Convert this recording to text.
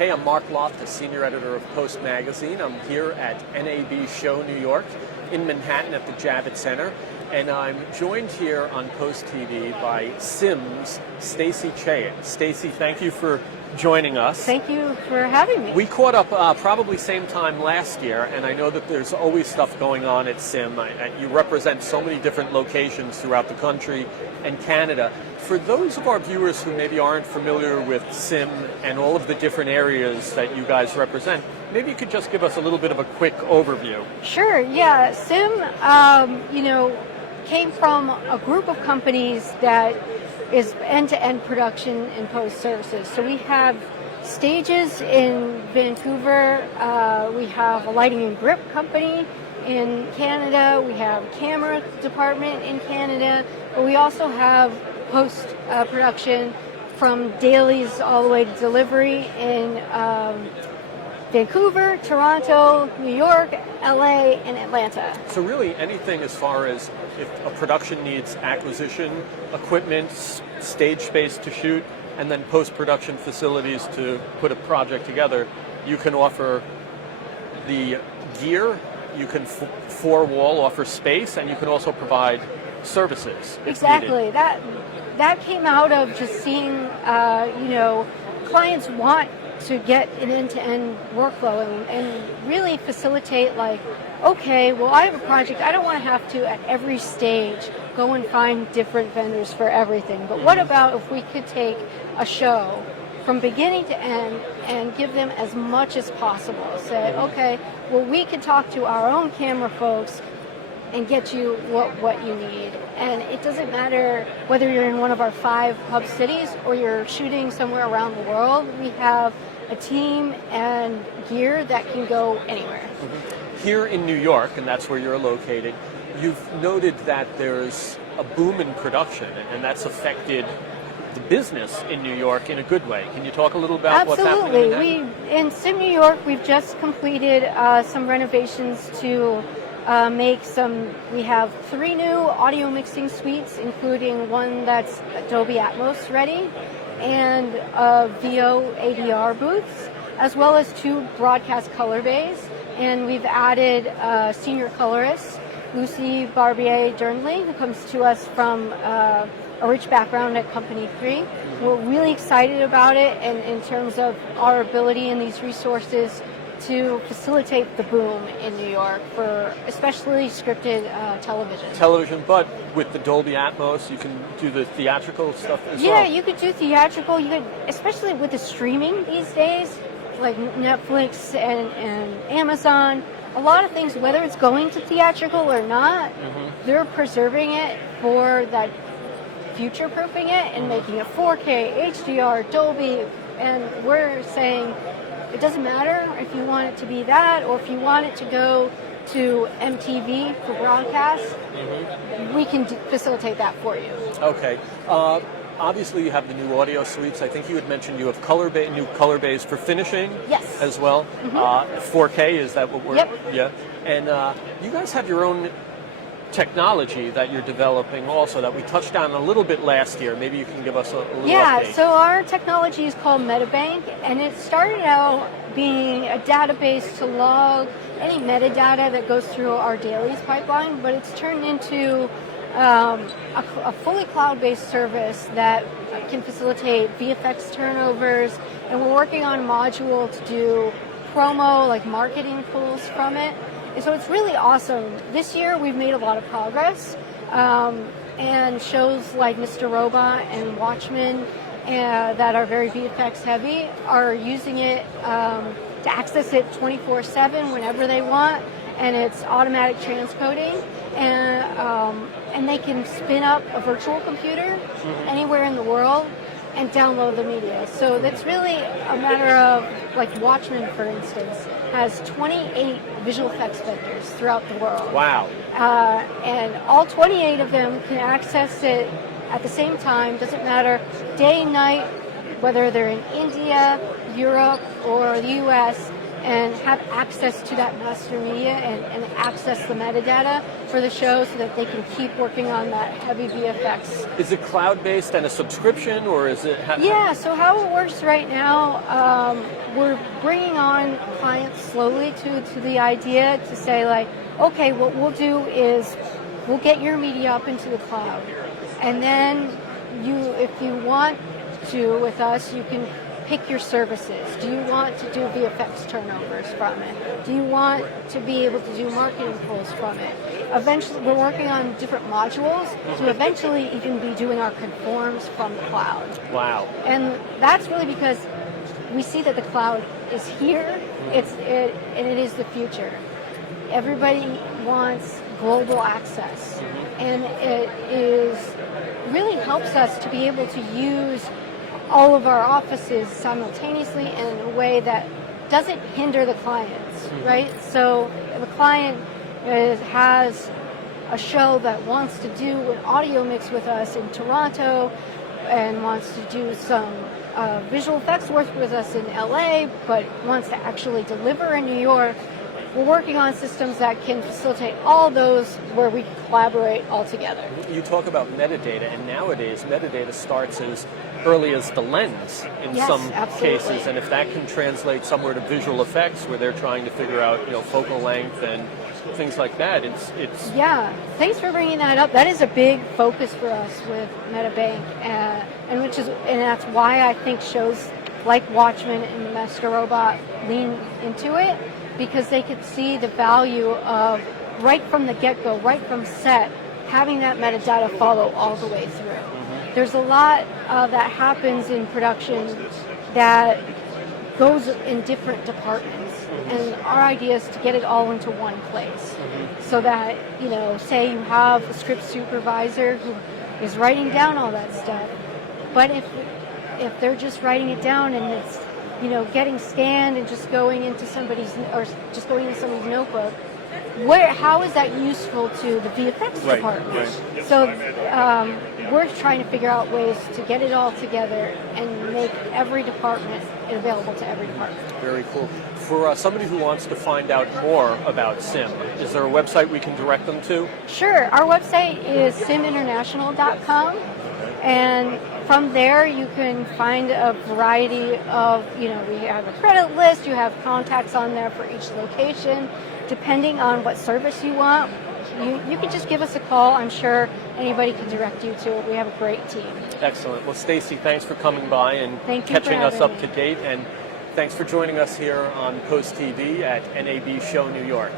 Hey, I'm Marc Loftus, senior editor of Post Magazine. I'm here at NABShow New York in Manhattan at the Javits Center, and I'm joined here on Post TV by Sim's Stacy Chaet. Stacy, thank you for joining us. Thank you for having me. We caught up probably same time last year, and I know that there's always stuff going on at Sim. You represent so many different locations throughout the country and Canada. For those of our viewers who maybe aren't familiar with Sim and all of the different areas that you guys represent, maybe you could just give us a little bit of a quick overview. Sure, yeah. Sim, came from a group of companies that is end-to-end production and post services. So we have stages in Vancouver, we have a lighting and grip company in Canada, we have a camera department in Canada, but we also have post production from dailies all the way to delivery in Vancouver, Toronto, New York, LA, and Atlanta. So really anything as far as if a production needs acquisition, equipment, stage space to shoot, and then post-production facilities to put a project together, you can offer the gear, you can four-wall offer space, and you can also provide services. Exactly. That came out of just seeing, clients want to get an end-to-end workflow and really facilitate, like, okay, well, I have a project. I don't want to have to, at every stage, go and find different vendors for everything. But what about if we could take a show from beginning to end and give them as much as possible? Say, okay, well, we can talk to our own camera folks and get you what you need. And it doesn't matter whether you're in one of our 5 hub cities or you're shooting somewhere around the world. We have a team and gear that can go anywhere. Here in New York, and that's where you're located, you've noted that there's a boom in production, and that's affected the business in New York in a good way. Can you talk a little about what's happening? Absolutely. In Sim New York, we've just completed some renovations to we have 3 new audio mixing suites, including one that's Dolby Atmos ready, and VO ADR booths, as well as 2 broadcast color bays. And we've added senior colorist Lucy Barbier-Dernley, who comes to us from a rich background at Company 3. We're really excited about it, and in terms of our ability and these resources to facilitate the boom in New York for especially scripted television. But with the Dolby Atmos, you can do the theatrical stuff as well. Yeah, you could do theatrical. You could, especially with the streaming these days, like Netflix and Amazon. A lot of things, whether it's going to theatrical or not, they're preserving it for that, future-proofing it and making it 4K, HDR, Dolby, and we're saying, it doesn't matter if you want it to be that or if you want it to go to MTV for broadcast, we can facilitate that for you. Okay. Obviously, you have the new audio suites. I think you had mentioned you have new color bays for finishing as well. 4K, is that what we're... Yep. Yeah. And you guys have your own technology that you're developing also that we touched on a little bit last year. Maybe you can give us a little update. So our technology is called MetaBank, and it started out being a database to log any metadata that goes through our dailies pipeline, but it's turned into a fully cloud-based service that can facilitate VFX turnovers, and we're working on a module to do promo, like marketing pulls from it. And so it's really awesome. This year we've made a lot of progress, and shows like Mr. Robot and Watchmen that are very VFX heavy are using it to access it 24/7 whenever they want, and it's automatic transcoding, and they can spin up a virtual computer anywhere in the world and download the media. So that's really a matter of, like Watchmen, for instance, has 28 visual effects vendors throughout the world. Wow. And all 28 of them can access it at the same time. Doesn't matter day, night, whether they're in India, Europe, or the US. and have access to that master media and access the metadata for the show so that they can keep working on that heavy VFX. Is it cloud-based and a subscription, or is it... Yeah, so how it works right now, we're bringing on clients slowly to the idea to say, like, okay, what we'll do is we'll get your media up into the cloud, and then if you want to with us, you can pick your services. Do you want to do VFX turnovers from it? Do you want to be able to do marketing pulls from it? Eventually, we're working on different modules to eventually even be doing our conforms from the cloud. Wow. And that's really because we see that the cloud is here, and it is the future. Everybody wants global access, and it really helps us to be able to use all of our offices simultaneously in a way that doesn't hinder the clients, right? So if a client has a show that wants to do an audio mix with us in Toronto and wants to do some visual effects work with us in LA, but wants to actually deliver in New York, we're working on systems that can facilitate all those where we collaborate all together. You talk about metadata, and nowadays metadata starts as early as the lens in some cases, and if that can translate somewhere to visual effects where they're trying to figure out, focal length and things like that, it's yeah. Thanks for bringing that up. That is a big focus for us with MetaBank, and that's why I think shows like Watchmen and Master Robot lean into it, because they could see the value of right from the get-go, right from set, having that metadata follow all the way through. There's a lot that happens in production that goes in different departments, and our idea is to get it all into one place, so that, say you have a script supervisor who is writing down all that stuff, but if they're just writing it down and it's getting scanned and just going into somebody's notebook, how is that useful to the VFX department? Right. So we're trying to figure out ways to get it all together and make every department available to every department. Very cool. For somebody who wants to find out more about SIM, is there a website we can direct them to? Sure. Our website is siminternational.com, and from there you can find a variety of, we have a credit list, you have contacts on there for each location. Depending on what service you want, you can just give us a call. I'm sure anybody can direct you to it. We have a great team. Excellent. Well, Stacy, thanks for coming by and catching us up to date, and thanks for joining us here on Post TV at NAB Show New York.